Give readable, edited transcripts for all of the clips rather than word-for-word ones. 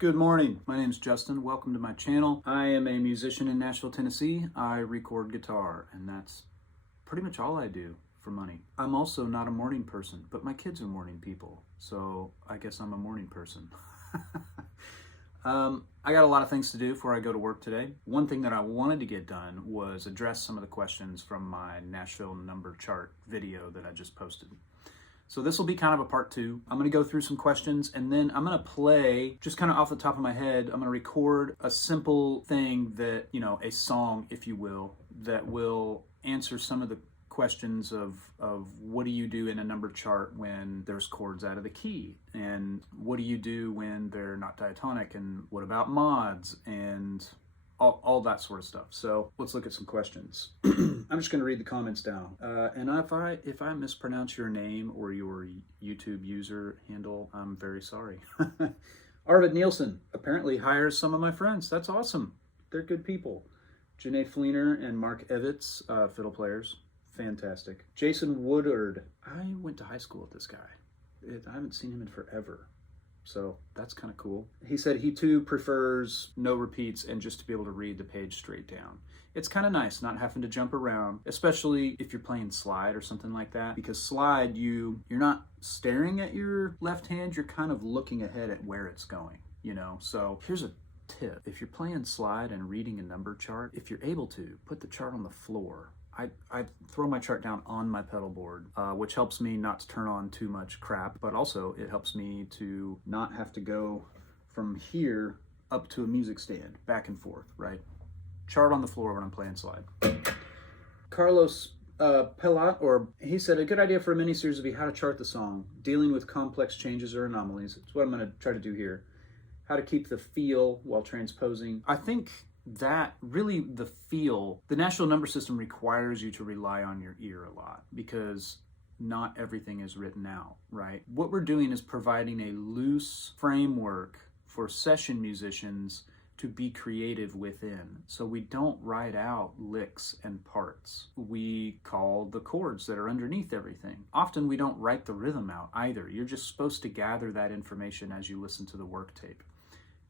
Good morning. My name is Justin. Welcome to my channel. I am a musician in Nashville, Tennessee. I record guitar, and that's pretty much all I do for money. I'm also not a morning person, but my kids are morning people, so I guess I'm a morning person. I got a lot of things to do before I go to work today. One thing that I wanted to get done was address some of the questions from my Nashville number chart video that I just posted. So this will be kind of a part two. I'm gonna go through some questions and then I'm gonna play, just kind of off the top of my head, I'm gonna record a simple thing that, a song, if you will, that will answer some of the questions of what do you do in a number chart when there's chords out of the key, and what do you do when they're not diatonic, and what about mods, and all that sort of stuff. So let's look at some questions. I'm just going to read the comments down. And if I mispronounce your name or your YouTube user handle, I'm very sorry. Arvid Nielsen apparently hires some of my friends. That's awesome. They're good people. Janae Fleener and Mark Evitz, fiddle players. Fantastic. Jason Woodard. I went to high school with this guy. I haven't seen him in forever. So that's kind of cool. He said he too prefers no repeats and just to be able to read the page straight down. It's kind of nice not having to jump around, especially if you're playing slide or something like that, because slide, you're not staring at your left hand, you're kind of looking ahead at where it's going, So here's a tip. If you're playing slide and reading a number chart, if you're able to, put the chart on the floor. I throw my chart down on my pedal board, which helps me not to turn on too much crap, but also it helps me to not have to go from here up to a music stand, back and forth, right? Chart on the floor when I'm playing slide. Carlos Pelat, he said, a good idea for a mini-series would be how to chart the song, dealing with complex changes or anomalies. That's what I'm going to try to do here. How to keep the feel while transposing. I think that really the Nashville number system requires you to rely on your ear a lot because not everything is written out, right? What we're doing is providing a loose framework for session musicians to be creative within. So we don't write out licks and parts. We call the chords that are underneath everything. Often we don't write the rhythm out either. You're just supposed to gather that information as you listen to the work tape.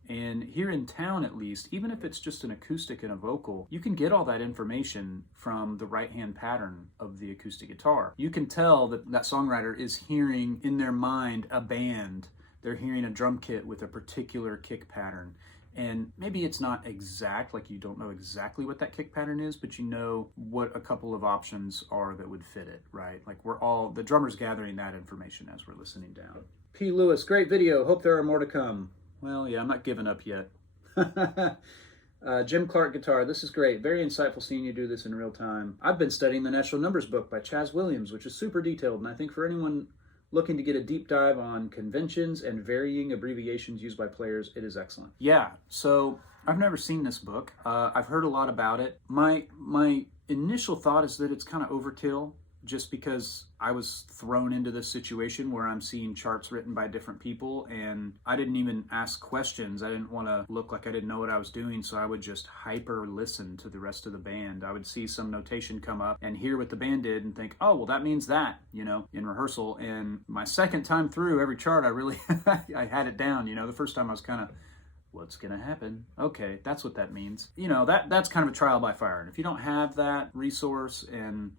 And here in town, at least, even if it's just an acoustic and a vocal, you can get all that information from the right-hand pattern of the acoustic guitar. You can tell that that songwriter is hearing in their mind a band. They're hearing a drum kit with a particular kick pattern. And maybe it's not exact, like you don't know exactly what that kick pattern is, but you know what a couple of options are that would fit it, right? Like the drummer's gathering that information as we're listening down. P. Lewis, great video. Hope there are more to come. Well, yeah, I'm not giving up yet. Jim Clark guitar, this is great. Very insightful seeing you do this in real time. I've been studying the Nashville Numbers book by Chaz Williams, which is super detailed, and I think for anyone looking to get a deep dive on conventions and varying abbreviations used by players, it is excellent. Yeah, so I've never seen this book. I've heard a lot about it. My initial thought is that it's kind of overkill, just because I was thrown into this situation where I'm seeing charts written by different people and I didn't even ask questions. I didn't want to look like I didn't know what I was doing, so I would just hyper listen to the rest of the band. I would see some notation come up and hear what the band did and think, oh, well, that means that, in rehearsal. And my second time through every chart, I really, I had it down. The first time I was kind of, what's gonna happen? Okay, that's what that means. That's kind of a trial by fire. And if you don't have that resource and,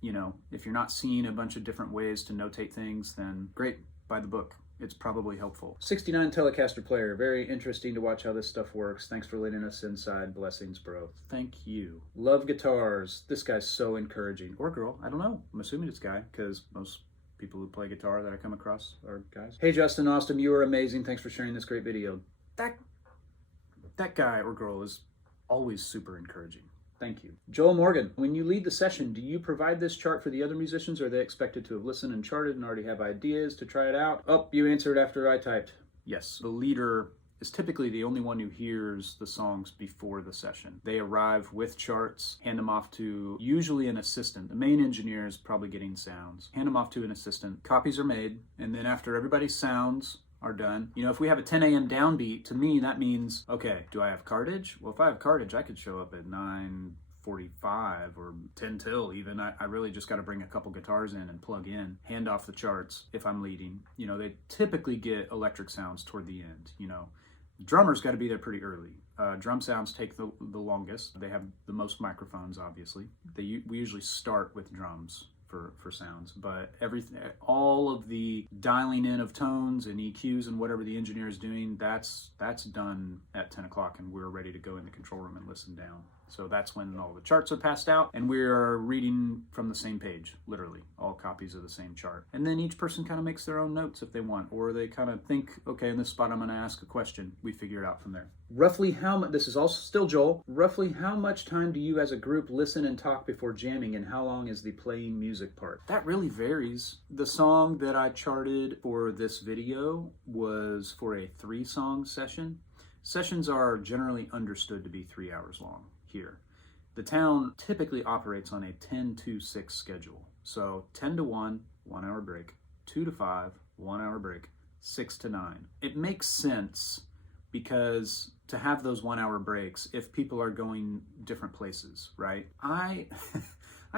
if you're not seeing a bunch of different ways to notate things, then great, buy the book. It's probably helpful. 69 Telecaster player, very interesting to watch how this stuff works. Thanks for letting us inside. Blessings, bro. Thank you. Love guitars. This guy's so encouraging. Or girl, I don't know. I'm assuming it's guy, because most people who play guitar that I come across are guys. Hey, Justin Austin, you are amazing. Thanks for sharing this great video. That guy or girl is always super encouraging. Thank you. Joel Morgan, when you lead the session, do you provide this chart for the other musicians, or are they expected to have listened and charted and already have ideas to try it out? Oh, you answered after I typed. Yes, the leader is typically the only one who hears the songs before the session. They arrive with charts, hand them off to usually an assistant. The main engineer is probably getting sounds. Hand them off to an assistant. Copies are made, and then after everybody's sounds are done. If we have a 10 a.m. downbeat, to me, that means, okay, do I have cartage? Well, if I have cartage, I could show up at 9:45 or 10 till even. I really just got to bring a couple guitars in and plug in, hand off the charts if I'm leading. They typically get electric sounds toward the end, Drummers got to be there pretty early. Drum sounds take the longest. They have the most microphones, obviously. We usually start with drums for sounds, but all of the dialing in of tones and EQs and whatever the engineer is doing, that's done at 10 o'clock, and we're ready to go in the control room and listen down. So that's when all the charts are passed out, and we are reading from the same page, literally, all copies of the same chart. And then each person kind of makes their own notes if they want, or they kind of think, okay, in this spot I'm going to ask a question. We figure it out from there. Roughly how much, this is also still Joel, roughly how much time do you as a group listen and talk before jamming, and how long is the playing music part? That really varies. The song that I charted for this video was for a 3-song session. Sessions are generally understood to be 3 hours long here. The town typically operates on a 10-to-6 schedule. So 10 to 1, 1 hour break, 2 to 5, 1 hour break, 6 to 9. It makes sense because to have those 1 hour breaks, if people are going different places, right? I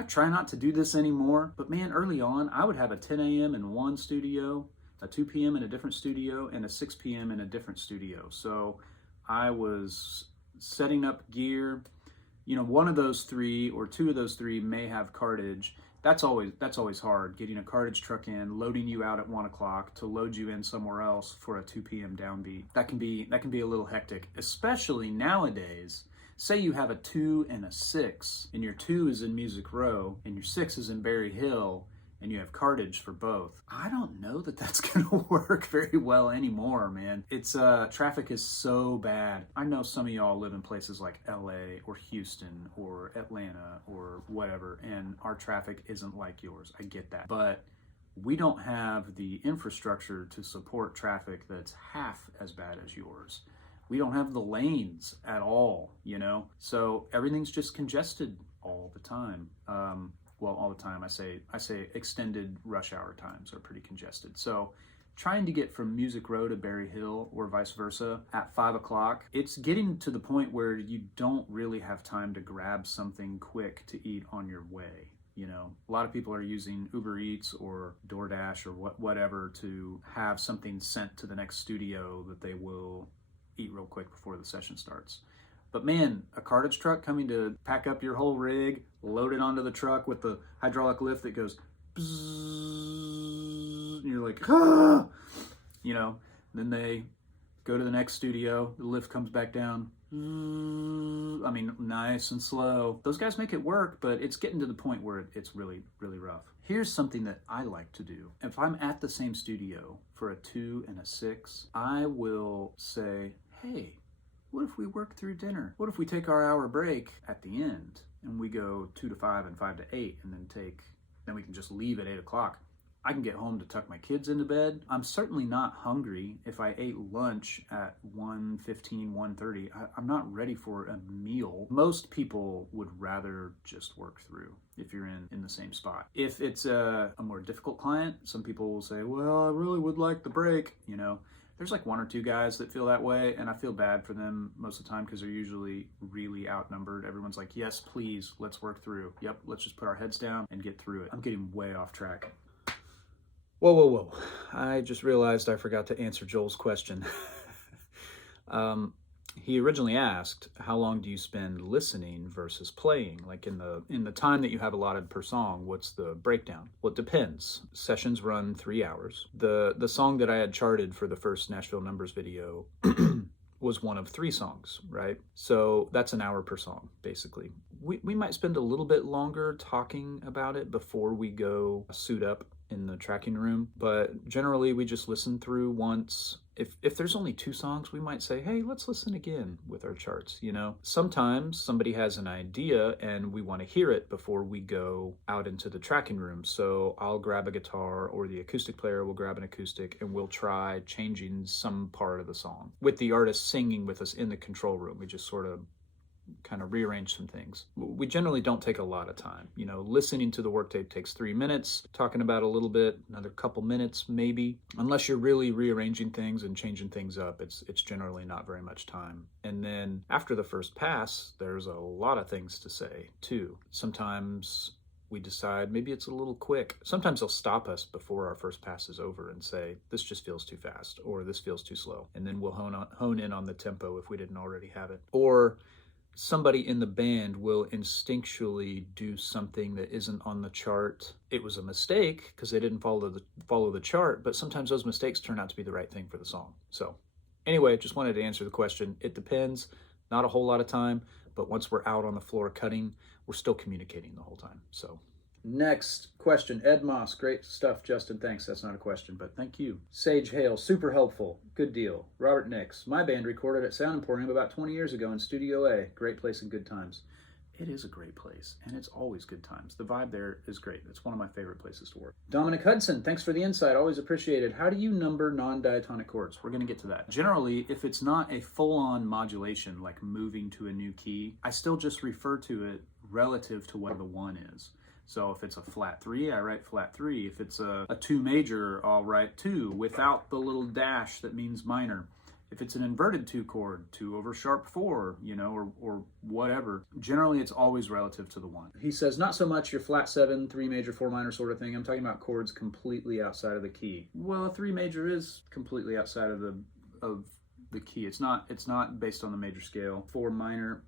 try not to do this anymore, but man, early on, I would have a 10 a.m. in one studio, a 2 p.m. in a different studio, and a 6 p.m. in a different studio. So I was setting up gear. You know, one of those 3 or 2 of those 3 may have cartage. That's always hard, getting a cartage truck in, loading you out at 1 o'clock to load you in somewhere else for a 2 p.m. downbeat. That can be a little hectic, especially nowadays. Say you have a 2 and a 6, and your 2 is in Music Row, and your 6 is in Berry Hill, and you have cartage for both. I don't know that that's gonna work very well anymore, man. It's traffic is so bad. I know some of y'all live in places like LA or Houston or Atlanta or whatever, and our traffic isn't like yours. I get that. But we don't have the infrastructure to support traffic that's half as bad as yours. We don't have the lanes at all, you know? So everything's just congested all the time. Well, all the time, I say extended rush hour times are pretty congested. So trying to get from Music Row to Berry Hill or vice versa at 5 o'clock, it's getting to the point where you don't really have time to grab something quick to eat on your way. You know, a lot of people are using Uber Eats or DoorDash or whatever to have something sent to the next studio that they will eat real quick before the session starts. But man, a cartage truck coming to pack up your whole rig, load it onto the truck with the hydraulic lift that goes bzzz, and you're like, ah! You know, then they go to the next studio, the lift comes back down, I mean, nice and slow. Those guys make it work, but it's getting to the point where it's really, really rough. Here's something that I like to do. If I'm at the same studio for a 2 and a 6, I will say, hey, what if we work through dinner? What if we take our hour break at the end and we go 2 to 5 and 5 to 8 and then we can just leave at 8 o'clock. I can get home to tuck my kids into bed. I'm certainly not hungry if I ate lunch at 1:15, 1:30. I'm not ready for a meal. Most people would rather just work through if you're in the same spot. If it's a more difficult client, some people will say, well, I really would like the break, you know. There's like 1 or 2 guys that feel that way, and I feel bad for them most of the time because they're usually really outnumbered. Everyone's like, yes, please, let's work through. Yep, let's just put our heads down and get through it. I'm getting way off track. Whoa. I just realized I forgot to answer Joel's question. He originally asked, how long do you spend listening versus playing? Like in the time that you have allotted per song, what's the breakdown? Well, it depends. Sessions run 3 hours. The song that I had charted for the first Nashville Numbers video was one of 3 songs, right? So that's an hour per song, basically. We might spend a little bit longer talking about it before we go suit up in the tracking room, but generally we just listen through once. If there's only 2 songs, we might say, hey, let's listen again with our charts, you know? Sometimes somebody has an idea and we want to hear it before we go out into the tracking room. So I'll grab a guitar, or the acoustic player will grab an acoustic, and we'll try changing some part of the song with the artist singing with us in the control room. We just sort of kind of rearrange some things. We generally don't take a lot of time. You know, listening to the work tape takes 3 minutes, talking about a little bit, another couple minutes maybe. Unless you're really rearranging things and changing things up, it's generally not very much time. And then after the first pass, there's a lot of things to say too. Sometimes we decide maybe it's a little quick. Sometimes they'll stop us before our first pass is over and say, this just feels too fast, or this feels too slow. And then we'll hone in on the tempo if we didn't already have it. Or somebody in the band will instinctually do something that isn't on the chart. It was a mistake because they didn't follow the chart, but sometimes those mistakes turn out to be the right thing for the song. So anyway, just wanted to answer the question. It depends. Not a whole lot of time, but once we're out on the floor cutting, we're still communicating the whole time. So next question, Ed Moss. Great stuff, Justin. Thanks. That's not a question, but thank you. Sage Hale, super helpful. Good deal. Robert Nix. My band recorded at Sound Emporium about 20 years ago in Studio A. Great place and good times. It is a great place, and it's always good times. The vibe there is great. It's one of my favorite places to work. Dominic Hudson, thanks for the insight. Always appreciated. How do you number non-diatonic chords? We're going to get to that. Generally, if it's not a full-on modulation, like moving to a new key, I still just refer to it relative to what the one is. So if it's a flat 3, I write flat 3. If it's a 2 major, I'll write 2 without the little dash that means minor. If it's an inverted 2 chord, 2 over sharp 4, you know, or whatever, generally it's always relative to the 1. He says, not so much your flat 7, 3 major, 4 minor sort of thing. I'm talking about chords completely outside of the key. Well, a 3 major is completely outside of the key. It's not based on the major scale. 4 minor,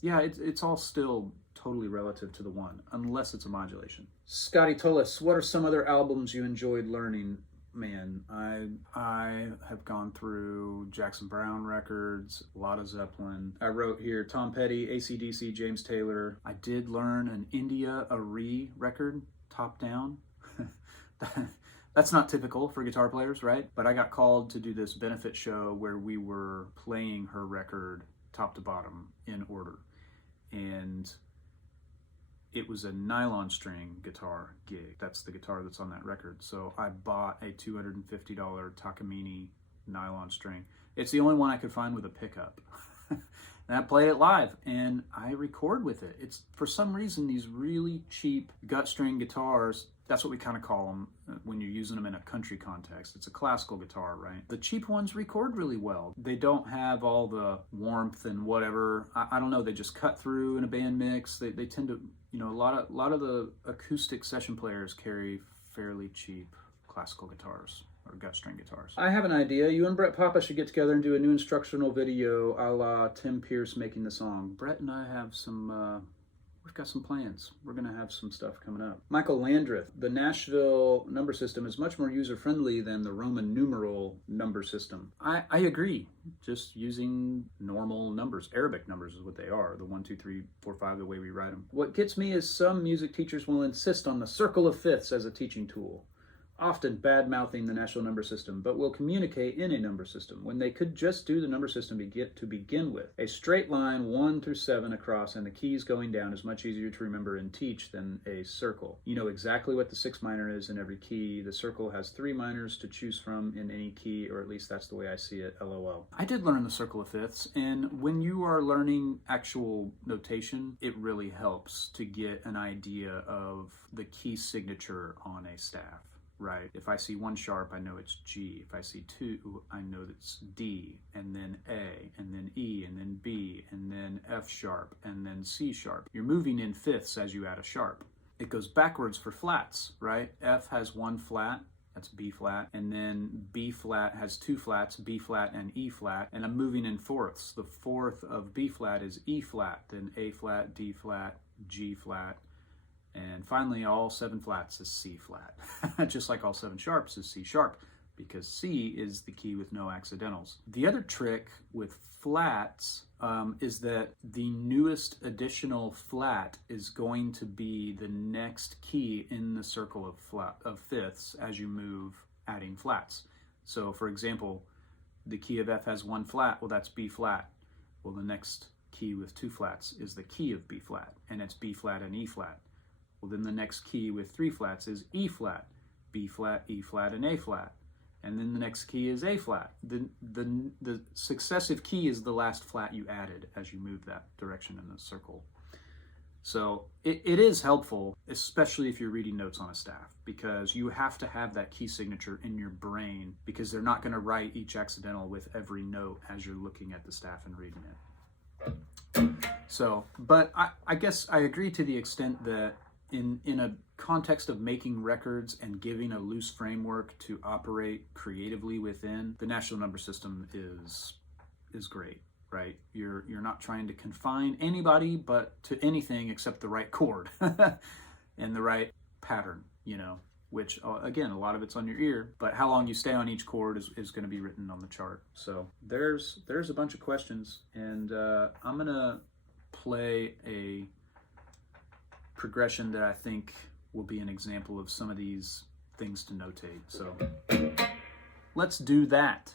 yeah, it's all still totally relative to the 1, unless it's a modulation. Scotty Tullis, what are some other albums you enjoyed learning? Man, I have gone through Jackson Browne records, a lot of Zeppelin. I wrote here Tom Petty, AC/DC, James Taylor. I did learn an India Arie record, top down. That's not typical for guitar players, right? But I got called to do this benefit show where we were playing her record top to bottom in order. And it was a nylon string guitar gig. That's the guitar that's on that record. So I bought a $250 Takamine nylon string. It's the only one I could find with a pickup. And I played it live, and I record with it. It's, for some reason, these really cheap gut string guitars, that's what we kind of call them when you're using them in a country context. It's a classical guitar, right? The cheap ones record really well. They don't have all the warmth and whatever. I don't know, they just cut through in a band mix. They tend to, you know, a lot of the acoustic session players carry fairly cheap classical guitars or gut string guitars. I have an idea. You and Brett Papa should get together and do a new instructional video a la Tim Pierce making the song. Brett and I have some, we've got some plans. We're going to have some stuff coming up. Michael Landreth, the Nashville number system is much more user-friendly than the Roman numeral number system. I agree. Just using normal numbers. Arabic numbers is what they are. The 1, 2, 3, 4, 5, the way we write them. What gets me is some music teachers will insist on the circle of fifths as a teaching tool, often bad-mouthing the national number system, but will communicate in a number system when they could just do the number system to begin with. A straight line 1 through 7 across and the keys going down is much easier to remember and teach than a circle. You know exactly what the 6 minor is in every key. The circle has 3 minors to choose from in any key, or at least that's the way I see it, LOL. I did learn the circle of fifths, and when you are learning actual notation, it really helps to get an idea of the key signature on a staff. Right. If I see 1 sharp, I know it's G. If I see 2, I know it's D, and then A, and then E, and then B, and then F sharp, and then C sharp. You're moving in fifths as you add a sharp. It goes backwards for flats, right? F has 1 flat, that's B flat, and then B flat has 2 flats, B flat and E flat, and I'm moving in fourths. The fourth of B flat is E flat, then A flat, D flat, G flat, and finally, all 7 flats is C flat, just like all 7 sharps is C sharp, because C is the key with no accidentals. The other trick with flats is that the newest additional flat is going to be the next key in the circle of fifths as you move adding flats. So for example, the key of F has 1 flat, well that's B flat. Well, the next key with 2 flats is the key of B flat, and it's B flat and E flat. Well, then the next key with 3 flats is E flat, B flat, E flat, and A flat. And then the next key is A flat. The successive key is the last flat you added as you move that direction in the circle. So it is helpful, especially if you're reading notes on a staff, because you have to have that key signature in your brain, because they're not going to write each accidental with every note as you're looking at the staff and reading it. So, but I guess I agree to the extent that in a context of making records and giving a loose framework to operate creatively within, the Nashville number system is great, right? You're not trying to confine anybody but to anything except the right chord and the right pattern, you know, which again, a lot of it's on your ear, but how long you stay on each chord is going to be written on the chart. So there's a bunch of questions, and I'm gonna play a progression that I think will be an example of some of these things to notate. So let's do that.